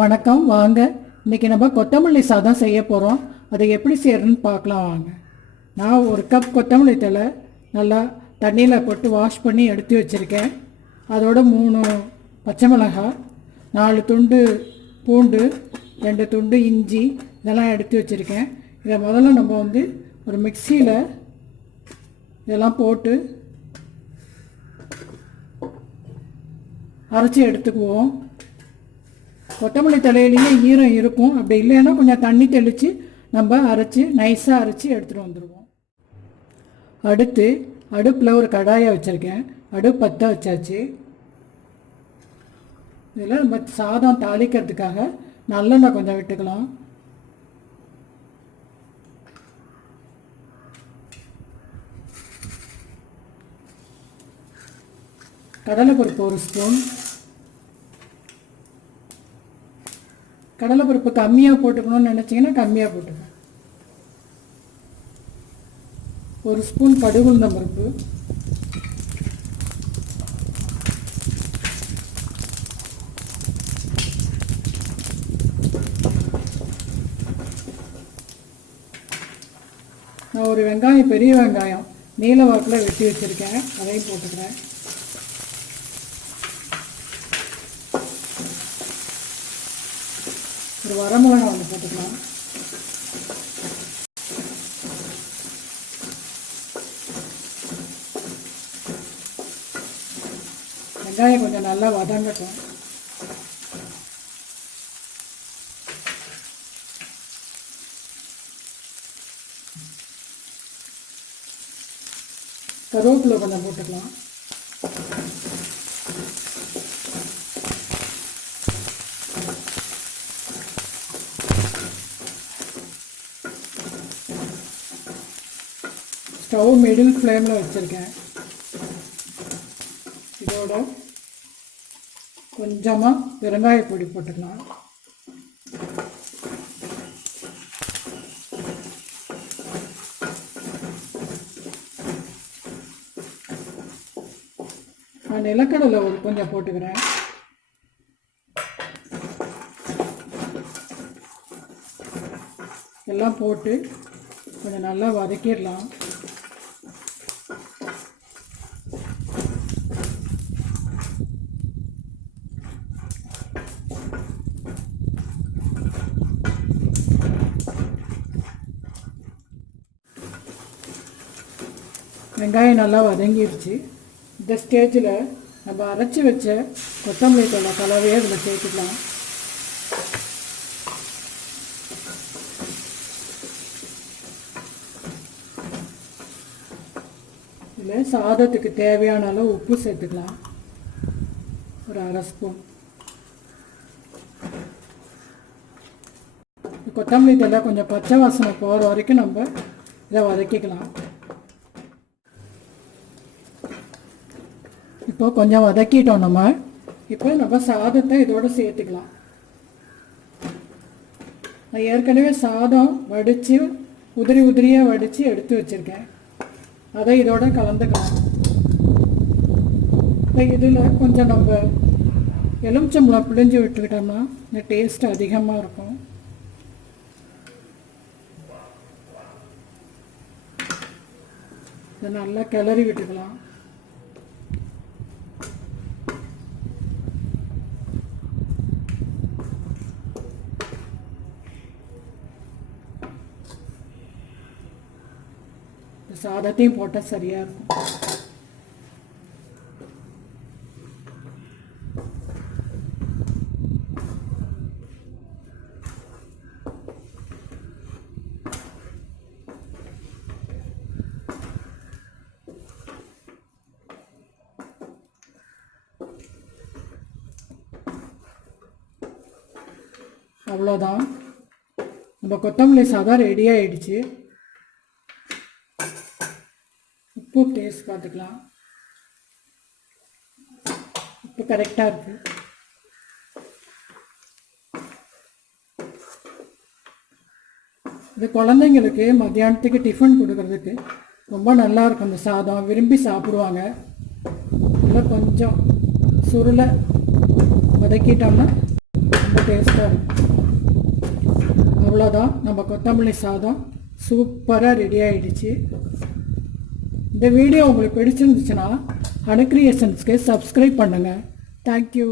வணக்கம். வாங்க, இன்றைக்கி நம்ம கொத்தமல்லி சாதம் செய்ய போகிறோம். அதை எப்படி செய்யறதுன்னு பார்க்கலாம் வாங்க. நான் ஒரு கப் கொத்தமல்லி தழை நல்லா தண்ணியில் போட்டு வாஷ் பண்ணி எடுத்து வச்சுருக்கேன். அதோட 3 பச்சை மிளகாய், 4 துண்டு பூண்டு, 2 துண்டு இஞ்சி இதெல்லாம் எடுத்து வச்சுருக்கேன். இதை முதல்ல நம்ம ஒரு மிக்சியில் இதெல்லாம் போட்டு அரைச்சி எடுத்துக்குவோம். கொத்தமல்லி தலையிலேயே ஈரம் இருக்கும். அப்படி இல்லைன்னா கொஞ்சம் தண்ணி தெளித்து நம்ம அரைச்சி நைஸாக அரைச்சி எடுத்துகிட்டு வந்துடுவோம். அடுத்து அடுப்பில் ஒரு கடாயை வச்சுருக்கேன். அடுப்பு பற்ற வச்சாச்சு. இதில் நம்ம சாதம் தாளிக்கிறதுக்காக நல்லெண்ணெய் கொஞ்சம் விட்டுக்கலாம். கடலைப்பருப்பு 1 ஸ்பூன். கடலைப்பருப்பு கம்மியாக போட்டுக்கணும்னு நினச்சிங்கன்னா கம்மியாக போட்டுக்கணும். 1 ஸ்பூன் கடுகு உளுந்தம் பருப்பு, நான் ஒரு வெங்காயம், பெரிய வெங்காயம் நீல வாக்கில் வெட்டி வச்சுருக்கேன், அதையும் போட்டுக்கிறேன். ஒரு வரமிளகாய் போட்டுக்கலாம். வெங்காயம் கொஞ்சம் நல்லா வதங்கட்டும். கருவேப்பிலை கொஞ்சம் போட்டுக்கலாம். ஸ்டவ் மிடில் ஃப்ளேமில் வச்சுருக்கேன். இதோட கொஞ்சமாக பெருங்காய பொடி போட்டுக்கலாம். நான் நிலக்கடலை கொஞ்சம் போட்டுக்கிறேன். எல்லாம் போட்டு கொஞ்சம் நல்லா வதக்கிடலாம். வெங்காயம் நல்லா வதங்கிடுச்சு. இந்த ஸ்டேஜில் நம்ம அரைச்சி வச்ச கொத்தமல்லி தழை கலவையை அதில் சேர்த்துக்கலாம். இதில் சாதத்துக்கு தேவையான அளவு உப்பு சேர்த்துக்கலாம். ஒரு 1/2 ஸ்பூன். கொத்தமல்லி தழை கொஞ்சம் பச்சை வாசனை போகிற வரைக்கும் நம்ம இதை வதக்கிக்கலாம். இப்போ கொஞ்சம் வதக்கிட்டோம். இப்போ நம்ம சாதத்தை இதோடு சேர்த்துக்கலாம். நான் ஏற்கனவே சாதம் வடித்து உதிரியாக வடித்து எடுத்து வச்சுருக்கேன். அதை இதோட கலந்துக்கலாம். இப்போ இதில் கொஞ்சம் நம்ம எலுமிச்சம்பழம் பிழிஞ்சு விட்டுக்கிட்டோம்னா இந்த டேஸ்ட் அதிகமாக இருக்கும். இதை நல்லா கிளறி விட்டுக்கலாம். சாதத்தையும் போட்டால் சரியாக இருக்கும். அவ்வளோதான், நம்ம கொத்தமல்லி சாதம் ரெடி ஆகிடுச்சு. உப்பு டேஸ்ட் பார்த்துக்கலாம். உப்பு கரெக்டாக இருக்குது. இது குழந்தைங்களுக்கு மத்தியானத்துக்கு டிஃபன் கொடுக்கறதுக்கு ரொம்ப நல்லாயிருக்கும். இந்த சாதம் விரும்பி சாப்பிடுவாங்க. இதில் கொஞ்சம் சுருளை வதக்கிட்டோம்னா ரொம்ப ரொம்ப டேஸ்ட்டாக இருக்கும். அவ்வளோதான், நம்ம கொத்தமல்லி சாதம் சூப்பராக ரெடி ஆகிடுச்சு. இந்த வீடியோ உங்களுக்கு பிடிச்சிருந்துச்சுன்னா அனு கிரியேஷன்ஸ்க்கு சப்ஸ்கிரைப் பண்ணுங்கள். தேங்க்யூ.